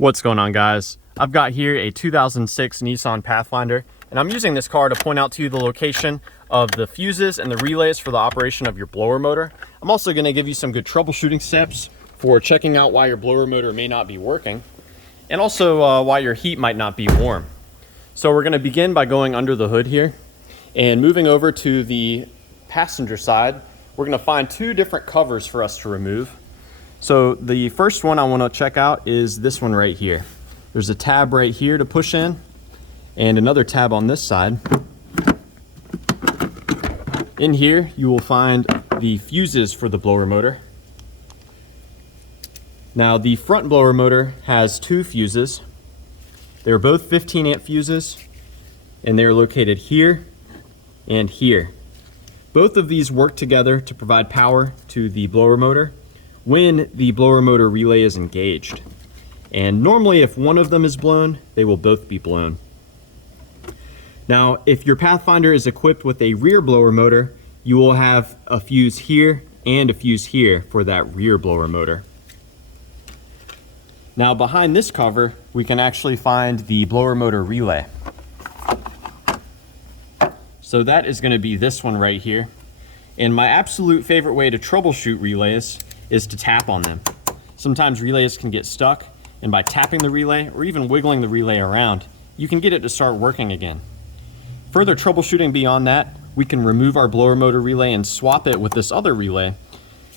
What's going on, guys? I've got here a 2006 Nissan Pathfinder, and I'm using this car to point out to you the location of the fuses and the relays for the operation of your blower motor. I'm also going to give you some good troubleshooting steps for checking out why your blower motor may not be working, and also why your heat might not be warm. So we're going to begin by going under the hood here and moving over to the passenger side. We're going to find two different covers for us to remove. So the first one I want to check out is this one right here. There's a tab right here to push in and another tab on this side. In here you will find the fuses for the blower motor. Now the front blower motor has two fuses. They're both 15 amp fuses and they're located here and here. Both of these work together to provide power to the blower motor when the blower motor relay is engaged. And normally if one of them is blown, they will both be blown. Now, if your Pathfinder is equipped with a rear blower motor, you will have a fuse here and a fuse here for that rear blower motor. Now, behind this cover, we can actually find the blower motor relay. So that is going to be this one right here. And my absolute favorite way to troubleshoot relays is to tap on them. Sometimes relays can get stuck, and by tapping the relay or even wiggling the relay around, you can get it to start working again. Further troubleshooting beyond that, we can remove our blower motor relay and swap it with this other relay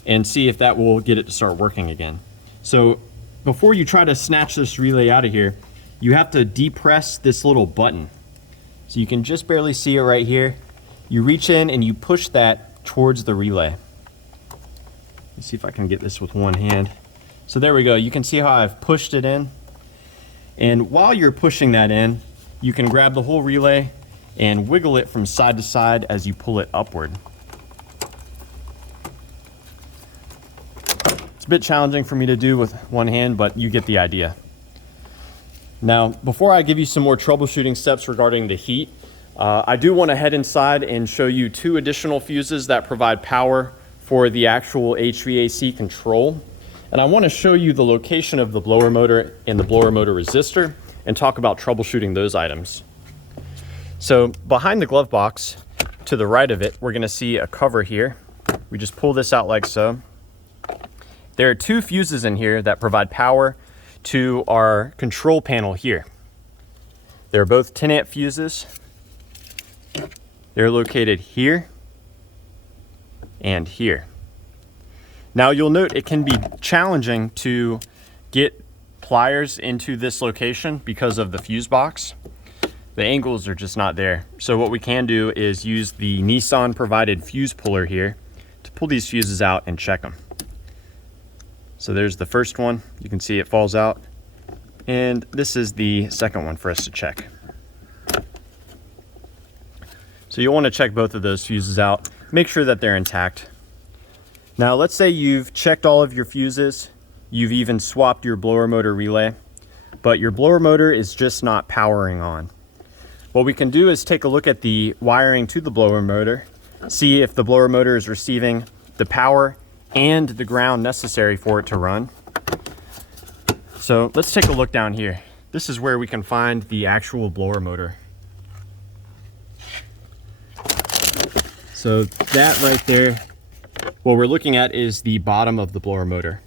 and see if that will get it to start working again. So before you try to snatch this relay out of here, you have to depress this little button. So you can just barely see it right here. You reach in and you push that towards the relay. Let's see if I can get this with one hand. So there we go. You can see how I've pushed it in. And while you're pushing that in, you can grab the whole relay and wiggle it from side to side as you pull it upward. It's a bit challenging for me to do with one hand, but you get the idea. Now, before I give you some more troubleshooting steps regarding the heat, I do want to head inside and show you two additional fuses that provide power for the actual HVAC control. And I want to show you the location of the blower motor and the blower motor resistor and talk about troubleshooting those items. So behind the glove box to the right of it, we're going to see a cover here. We just pull this out like so. There are two fuses in here that provide power to our control panel here. They're both 10 amp fuses. They're located here and here. Now you'll note it can be challenging to get pliers into this location because of the fuse box. The angles are just not there. So what we can do is use the Nissan provided fuse puller here to pull these fuses out and check them. So there's the first one. You can see it falls out. And this is the second one for us to check. So you'll want to check both of those fuses out. Make sure that they're intact. Now let's say you've checked all of your fuses. You've even swapped your blower motor relay, but your blower motor is just not powering on. What we can do is take a look at the wiring to the blower motor, see if the blower motor is receiving the power and the ground necessary for it to run. So let's take a look down here. This is where we can find the actual blower motor. So that right there, what we're looking at is the bottom of the blower motor.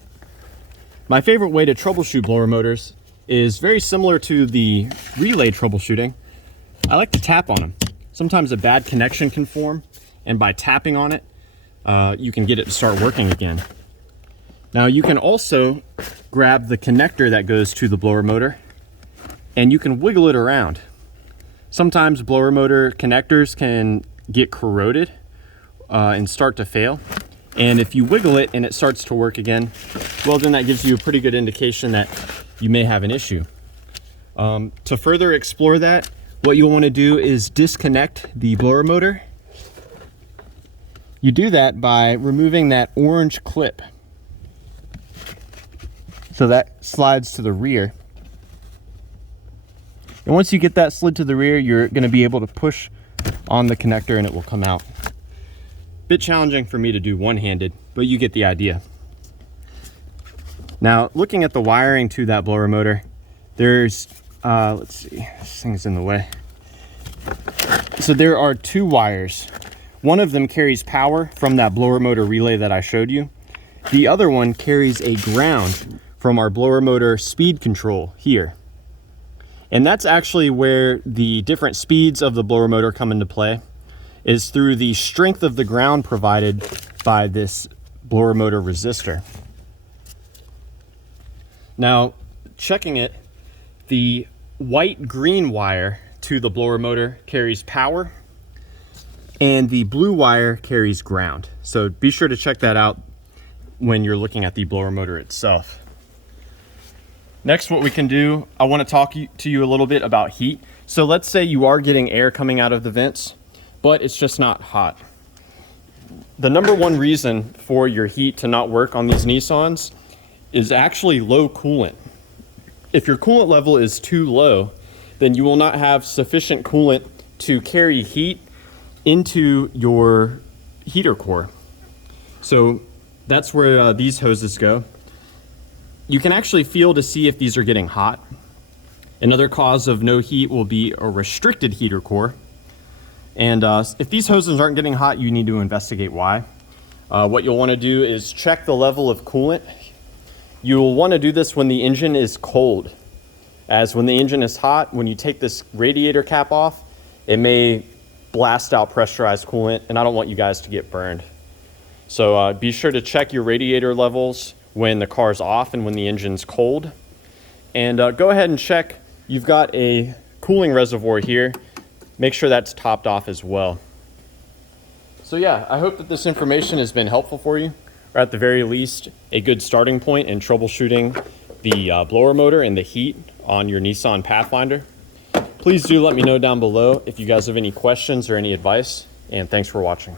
My favorite way to troubleshoot blower motors is very similar to the relay troubleshooting. I like to tap on them. Sometimes a bad connection can form, and by tapping on it, you can get it to start working again. Now you can also grab the connector that goes to the blower motor and you can wiggle it around. Sometimes blower motor connectors can get corroded and start to fail. And if you wiggle it and it starts to work again, well, then that gives you a pretty good indication that you may have an issue. To further explore that, what you'll want to do is disconnect the blower motor. You do that by removing that orange clip. So that slides to the rear. And once you get that slid to the rear, you're going to be able to push on the connector and it will come out. Bit challenging for me to do one-handed, but you get the idea. Now, looking at the wiring to that blower motor, There's, let's see, this thing's in the way. So there are 2 wires. One of them carries power from that blower motor relay that I showed you. The other one carries a ground from our blower motor speed control here. And that's actually where the different speeds of the blower motor come into play, is through the strength of the ground provided by this blower motor resistor. Now, checking it, the white-green wire to the blower motor carries power, and the blue wire carries ground. So be sure to check that out when you're looking at the blower motor itself. Next, what we can do, I want to talk to you a little bit about heat. So let's say you are getting air coming out of the vents, but it's just not hot. The number one reason for your heat to not work on these Nissans is actually low coolant. If your coolant level is too low, then you will not have sufficient coolant to carry heat into your heater core. So that's where these hoses go. You can actually feel to see if these are getting hot. Another cause of no heat will be a restricted heater core. And if these hoses aren't getting hot, you need to investigate why. What you'll want to do is check the level of coolant. You'll want to do this when the engine is cold, as when the engine is hot, when you take this radiator cap off, it may blast out pressurized coolant, and I don't want you guys to get burned. So be sure to check your radiator levels when the car's off and when the engine's cold. And go ahead and check, you've got a cooling reservoir here. Make sure that's topped off as well. So yeah, I hope that this information has been helpful for you, or at the very least, a good starting point in troubleshooting the blower motor and the heat on your Nissan Pathfinder. Please do let me know down below if you guys have any questions or any advice, and thanks for watching.